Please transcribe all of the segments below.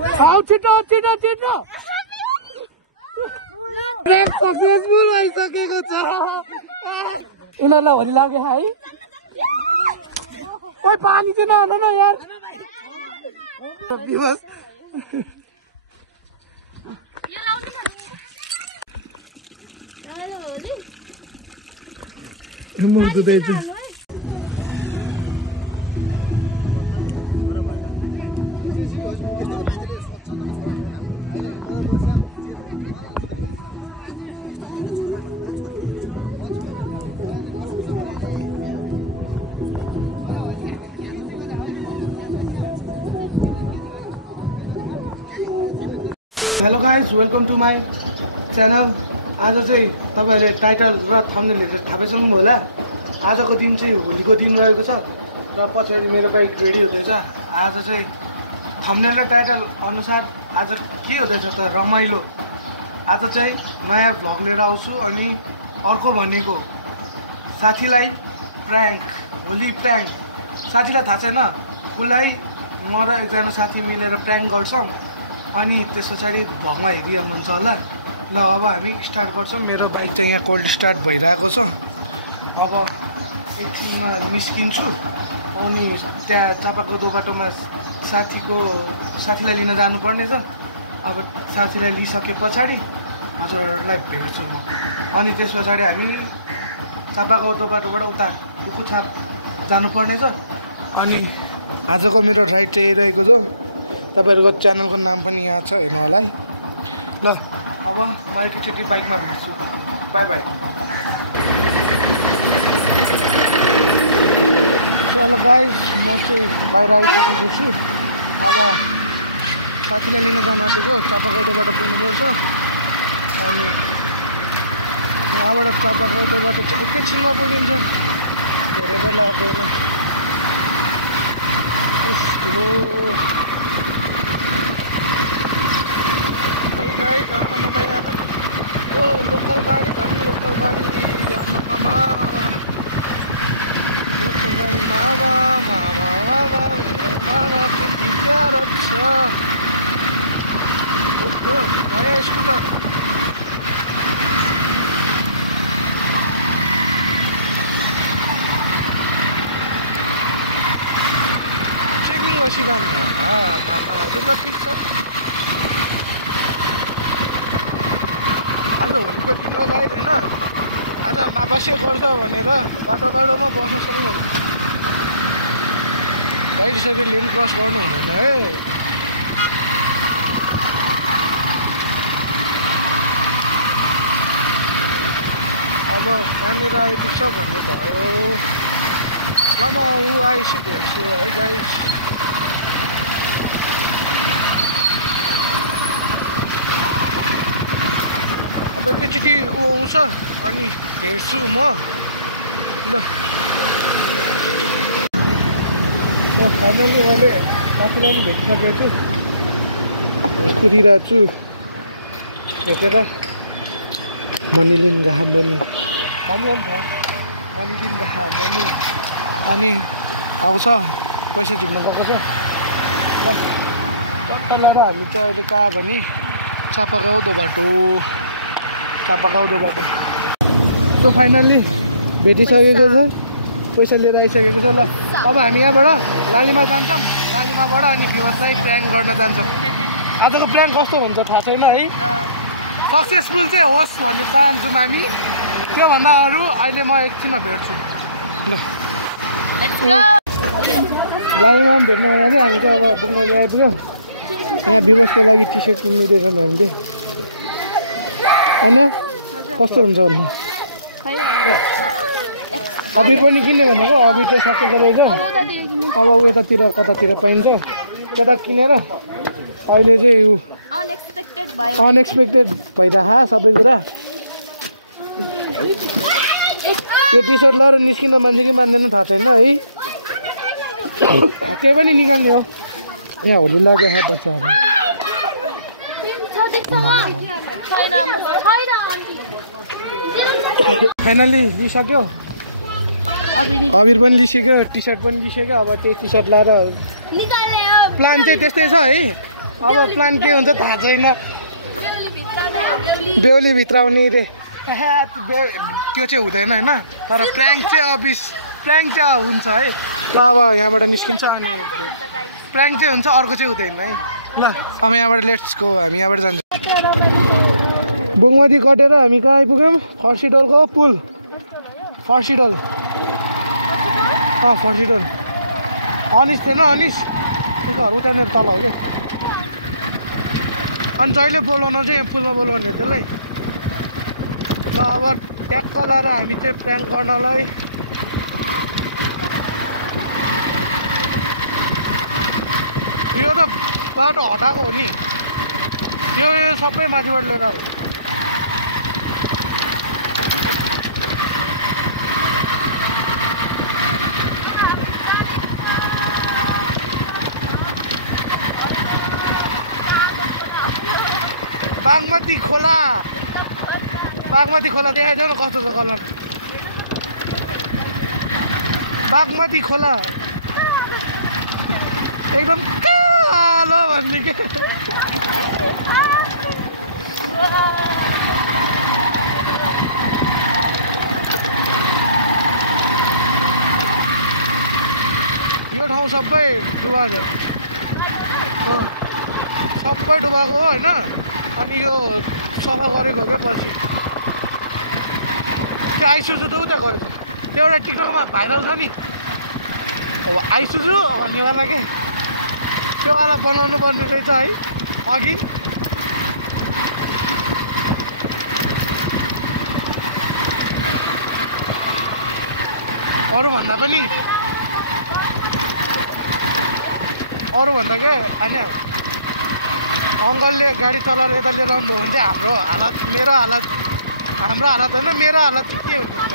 छिटो छिटो छिटो सक्सेसफुल भइसकेको छ यिनीहरूलाई होली लाग्यो है ओइ पानी चाहिँ नआउनु न यार बिबस मुर्दैछु hello guys welcome to my channel आज चाहिँ तपाईहरुले टाइटल र थम्बनेल हेरेर थाहा पाइसक्नु होला आजको दिन चाहिँ होलीको दिन रहेको छ र पछाडि मेरो बाइक रेडी हुँदैछ आज चाहिँ थम्बनेल र टाइटल अनुसार आज के हुँदैछ त रमाइलो आज चाहिँ नयाँ भ्लग लिएर आउँछु अनि अर्को भनेको साथीलाई प्र्याङ्क होली प्र्याङ्क साथीलाई थाहा छैन उसलाई म र एकजना साथी मिलेर प्र्याङ्क गर्छौँ अनि त्यस पछाडि भ्लगमा हेरिहाल्नुहुन्छ होला ल अब हामी स्टार्ट गर्छौँ मेरो बाइक चाहिँ यहाँ कोल्ड स्टार्ट भइरहेको छ अब एकछिनमा निस्किन्छु अनि त्यहाँ चापाको बाटोमा साथीलाई लिन जानुपर्ने छ अब साथीलाई लिइसके पछाडि हजुरहरूलाई भेट्छु म अनि त्यस पछाडि हामी चापाको बाटोबाट उता कुकुछाप जानुपर्ने छ अनि आजको मेरो राइड चाहिँ रहेको छ तपाईहरुको च्यानलको नाम पनि यहाँ छ हेर्नु होला ल अब म एकचोटि बाइकमा भेट्छु बाई बाई साथीलाई भेटिसकेको छु कुदिरहेको छु भेटेर अनि आउँछ पैसा झुम्न गएको छ कता लाएर हामी चढ्छ कहाँ भने चापागाउँको बाटो सो फाइनल्ली भेटिसकेको छ पैसा लिएर आइसकेको छ ल अब हामी यहाँबाट लालीमा जान्छौँ लालीमाबाट अनि भिवसलाई प्र्याङ्क गर्न जान्छौँ आजको प्र्याङ्क कस्तो हुन्छ थाहा छैन है सक्सेसफुल चाहिँ होस् भन्ने चाहन्छौँ हामी त्योभन्दा अरू अहिले म एकछिनमा भेट्छु लालीमा पनि भेट्नु भने हामी चाहिँ अब बङ्गाली आइपुग्यो यहाँ भिवसको लागि टी सर्ट किन्ने रहेछ भने होइन कस्तो हुन्छ भन्नु अबिर पनि किन्ने भनेको अबिर चाहिँ सकिएको रहेछ अब यतातिर कतातिर पाइन्छ त्यता किनेर अहिले चाहिँ अनएक्सपेक्टेड भइरहेको सबै कुरा यो टी सर्ट लाएर निस्किँदा मान्छे कि मान्दैन थाहा छैन है त्यो पनि निकाल्ने हो यहाँ होली लाग्यो फाइनल्ली लिइसक्यो अबिर पनि लिइसक्यो टी सर्ट पनि लिइसक्यो अब त्यही टी सर्ट लाएर प्लान चाहिँ त्यस्तै छ है अब प्लान के हुन्छ थाहा छैन बेहुली भित्राउने रे त्यो चाहिँ हुँदैन होइन तर प्र्याङ्क चाहिँ हुन्छ है ल अब यहाँबाट निस्किन्छ अनि प्र्याङ्क चाहिँ हुन्छ अर्को चाहिँ हुँदैन है ल अब यहाँबाट लेट्स गो हामी यहाँबाट जान्छौँ बोङमती कटेर हामी कहाँ आइपुग्यौँ फर्सिडलको पुल फर्सिडल फर्सिडल अनिस थिएन अनिस घर उठाउने तल हो कि अनि जहिले बोलाउन चाहिँ यहाँ पुलमा बोलाउने त्यसलाई अब ट्याक्क लाएर हामी चाहिँ प्र्याङ्क गर्नलाई यो त बाटो हटाएको हो नि यो सबै माथिबाट लिएर बागमती खोला देखाइदेऊ न कस्तो छ कलर बागमती खोला एकदम कालो भन्ने के यो ठाउँ सबै डुबाएको हो होइन अनि यो सफा गरेको हो पछि आइसुजु त उता गयो त्यो एउटा टिकटकमा भाइरल छ नि आइसुजु भन्नेवाला कि त्योवाला बनाउनु पर्ने रहेछ है अघि अरूभन्दा क्या होइन अङ्कलले गाडी चलाएर यता लिएर आउनु भने चाहिँ हाम्रो हालत होइन मेरो हालत के हुन्छ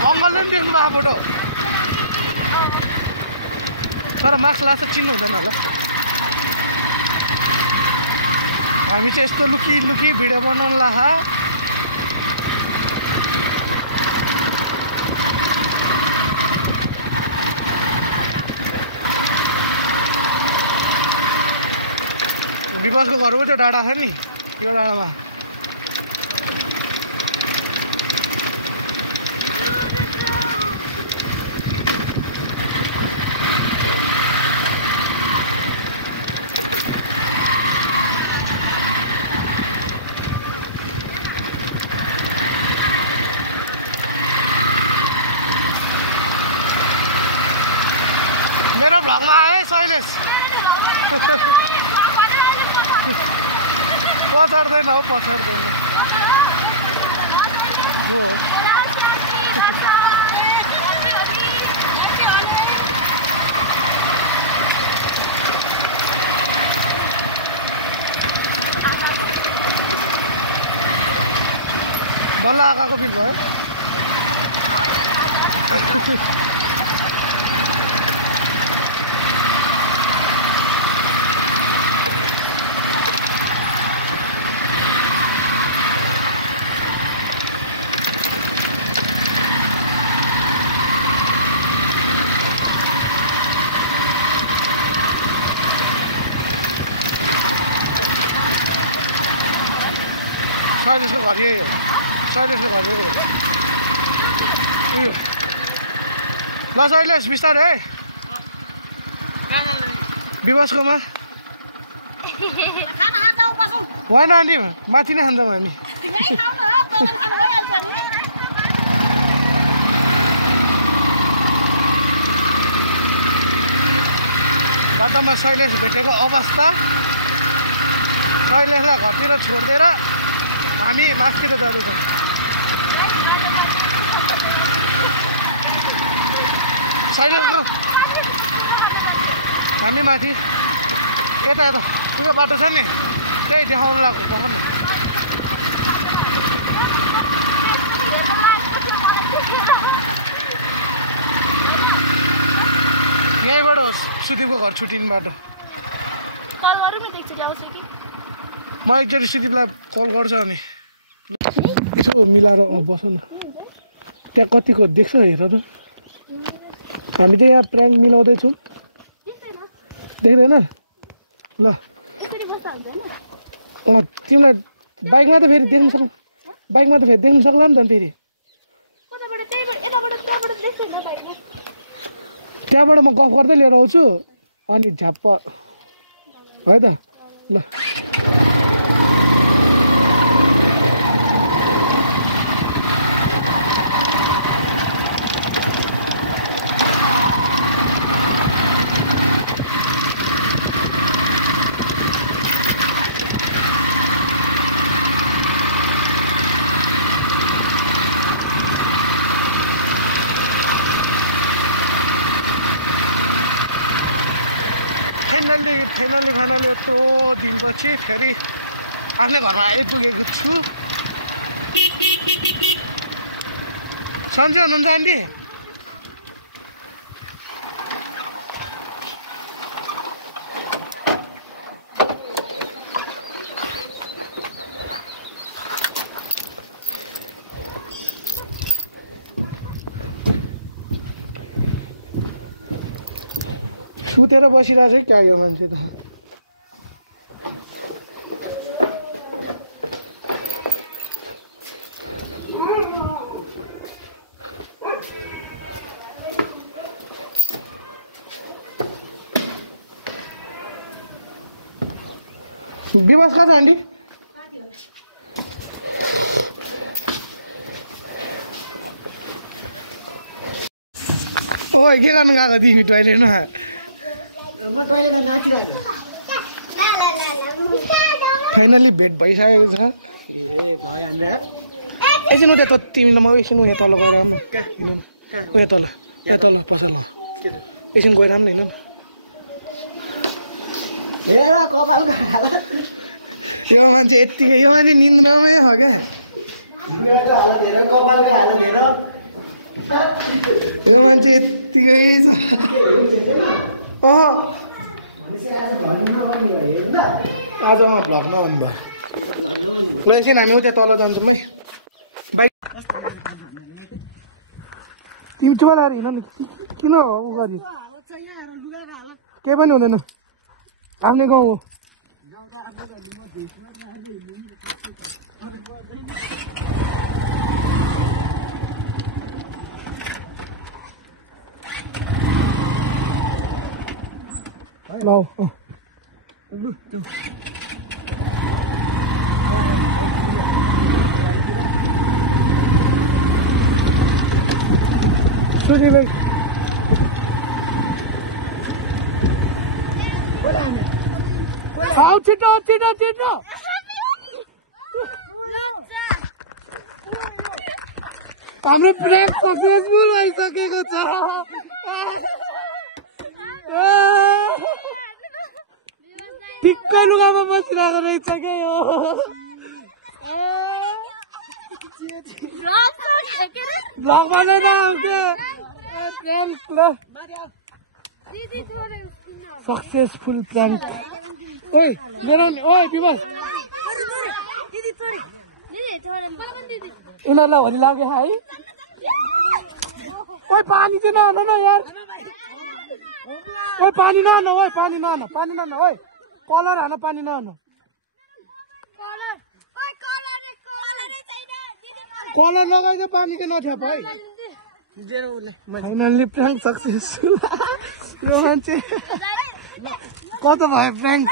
अङ्कलले पनि दिनु फोटो तर मास्क लाएर चिन्नु हुँदैन होला हामी चाहिँ यस्तो लुकी भिडियो बनाउनु लाखा विकासको घरको त्यो डाँडा छ नि त्यो डाँडामा मेरो भ्लगमा आयो शैलेश पछाड्दैन हो पछाड्दैन बल्ल आँखाको बिल भयो ल शैलेश बिस्तारै है विवासकोमा होइन अनि माथि नै खान्छौँ हामी बाटोमा शैलेश भेटेको अवस्था शैलेशलाई घरतिर छोडिदिएर हामी माथितिर जाँदैछौँ हामी माथि यता यता त्यो बाटो छ नि त्यही देखाउनु लाग्छ यहीँबाट सुदीपको घर छुट्टिने बाटो कल गरौँ न एकचोटि आउँछ कि म एकचोटि सुदीपलाई कल गर्छु अनि यसो मिलाएर बस न त्यहाँ कतिको देख्छ हेर त हामी चाहिँ यहाँ प्र्याङ्क मिलाउँदैछौँ देख्दैन ल तिमीलाई बाइकमा त फेरि देख्नु सक्नु बाइकमा त फेरि देख्नु सक्ला नि त फेरि त्यहाँबाट म गफ गर्दै लिएर आउँछु अनि झ्याप्प है त ल खानाले यत्रो दिनपछि फेरि आफ्नै घरमा आइपुगेको छु सन्चै हुनुहुन्छ आन्टी सुतेर बसिरहेको छ क्या यो मान्छे त विवास कहाँ छ आन्टी ओइ के गर्नु गएको तिमी टोइलेटमा फाइनली भेट भइसकेको छ एकछिन उता तिमीलाई म एकछिन उयो तल गएर आउनु उयो तल यहाँ तल पसल एकछिन गएर आउनु होइन यो मान्छे यत्तिकै यो मान्छे निन्द्रामै हो क्या यो मान्छे यत्तिकै छ आज भ्लग नआउनु भयो ल एकछिन हामी उता तल जान्छौँ है बाइक तिमी चोलाएर हिँड नि किन उ गरी केही पनि हुँदैन आफ्नै गाउँ हो ल सुजी भाइ आऊ छिटो छिटो छिटो हाम्रो प्र्याङ्क सक्सेसफुल भइसकेको छ ठिक्कै लुगामा बसिरहेको रहेछ क्या यो ब्लग बनाएर आउँछ सक्सेसफुल प्र्याङ्क ओइ लिएर आउने ओइ विवास उनीहरूलाई भरि लाग्यो है ओइ पानी चाहिँ नहान न यार ओइ पानी नहान ओइ पानी नहान ओइ कलर हान पानी नहान कलर लगाइदियो पानी चाहिँ नठ्याप है फाइनल्ली प्र्याङ्क सक्सेसफुल यो मान्छे कता भयो प्र्याङ्क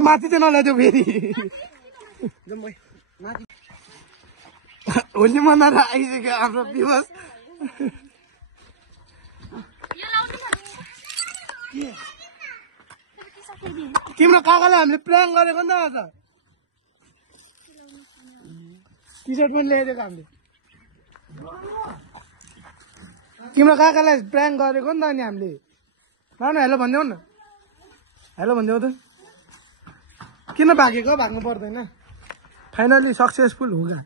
माथि चाहिँ नल्याइदियो फेरि होली मनाएर आइसक्यो हाम्रो विवास तिम्रो काकालाई हामीले प्र्याङ्क गरेको नि त आज टी सर्ट पनि ल्याइदिएको हामीले तिम्रो काकालाई प्र्याङ्क गरेको नि त अनि हामीले न हेलो भनिदेऊ न हेलो भनिदेऊ त किन भागेको भाग्नु पर्दैन फाइनली सक्सेसफुल हो क्या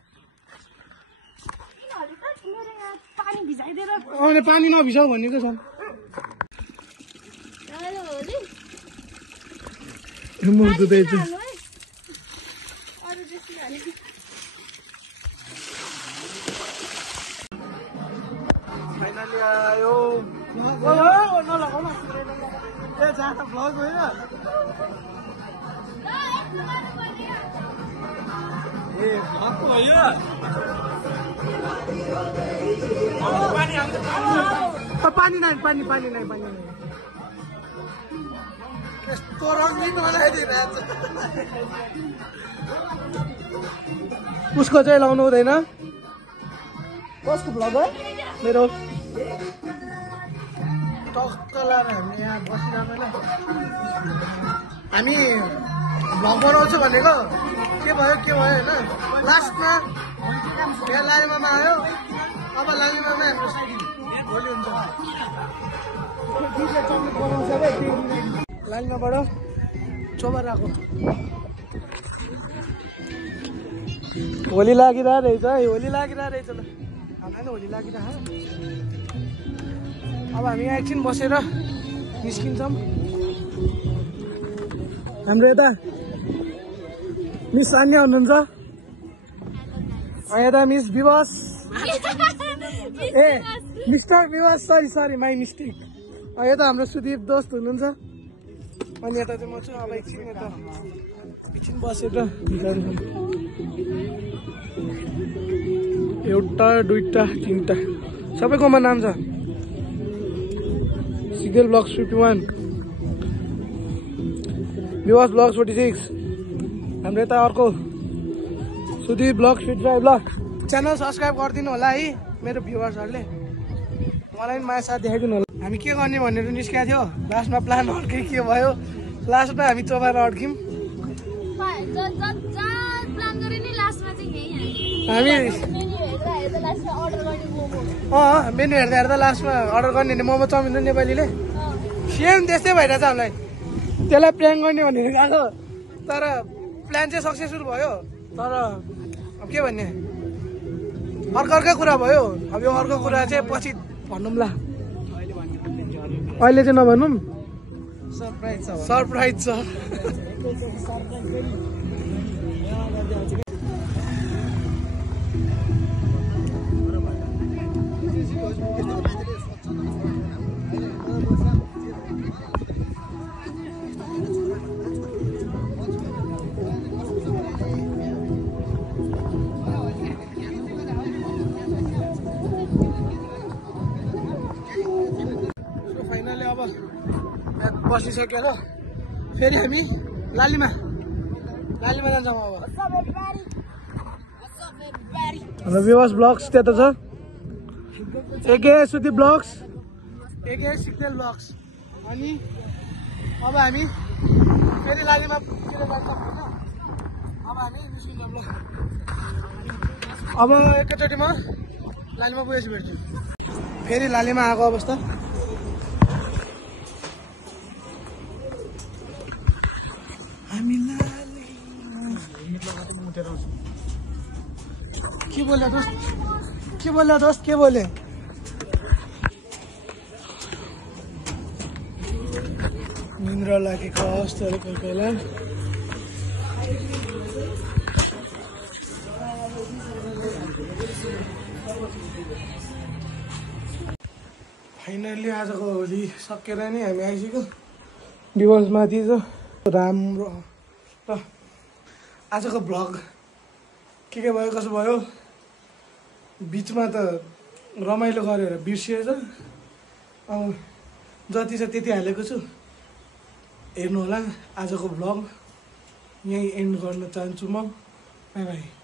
अनि पानी नभिजाऊ भनेको छ म दुधैछु फाइनली आयो नलगाउ न ए जहाँ त भ्लग होइन ए भ्लग पो होइन पानी नै पानी यस्तो रङ्गिन बनाइदिरहेको उसको चाहिँ लाउनु हुँदैन कसको भ्लग हो मेरो टक्क लाएर हामी यहाँ बसिरहेको होइन हामी भ्लग बनाउँछु भनेको के भयो होइन लास्टमा यहाँ लालिमामा आयो अब लालिमामा हाम्रो साइड भोलि हुन्छ लालिमाबाट चोबार आएको होली लागिरहेको रहेछ ल हामीलाई होली लागिरहेको अब हामी यहाँ एकछिन बसेर निस्किन्छौँ हाम्रो यता मिस सान्या हुनुहुन्छ यता मिस विवास ए mister Bibas sorry my mistake यता हाम्रो सुदीप दोस्त हुनुहुन्छ अनि यता चाहिँ म छु अब एकछिन बसेर एउटा दुईटा तीनटा सबैकोमा नाम छ सिगेल ब्लग्स 51 विवास ब्लग्स 46 हाम्रो यता अर्को सुदीप ब्लग्स 55 ल च्यानल सब्सक्राइब गरिदिनु होला है मेरो भ्युवर्सहरूले मलाई पनि माया साथ देखाइदिनु होला हामी के गर्ने भनेर निस्केको थियो लास्टमा प्लान अर्कै के भयो लास्टमा हामी चोबाएर अड्क्यौँ हामी मेन्यु हेर्दा लास्टमा अर्डर गर्ने मोमो चाउमिन नेपालीले सेम त्यस्तै भइरहेछ हामीलाई त्यसलाई प्लान गर्ने भनेर गएको तर प्लान चाहिँ सक्सेसफुल भयो तर अब के भन्ने अर्कै कुरा भयो अब यो अर्को कुरा चाहिँ पछि भनौँ ल अहिले चाहिँ नभनौँ सरप्राइज छ बसिसकेर फेरि हामी लालिमा जान्छौँ अब हाम्रो विवास ब्लग्स त्यता छ एके सुदीप ब्लग्स एके सिक्नेल ब्लग्स अनि अब हामी फेरि लालिमातिर जान्छौँ होइन अब हामी निस्किन्छौँ ल अब एकैचोटिमा लालिमा पुगेपछि भेट्छौँ फेरि लालिमा आएको अवस्था के बोले दोस्त निन्द्रा लागेको अवस्थाहरू कोही बेला फाइनल्ली आजको होली सकेर नि हामी आइसक्यो विवासमाथि छ राम्रो र आजको भ्लग के भयो कसो भयो बिचमा त रमाइलो गरेर बिर्सिएछ अब जति छ त्यति हालेको छु हेर्नु होला आजको भ्लग यहीँ एन्ड गर्न चाहन्छु म बाई बाई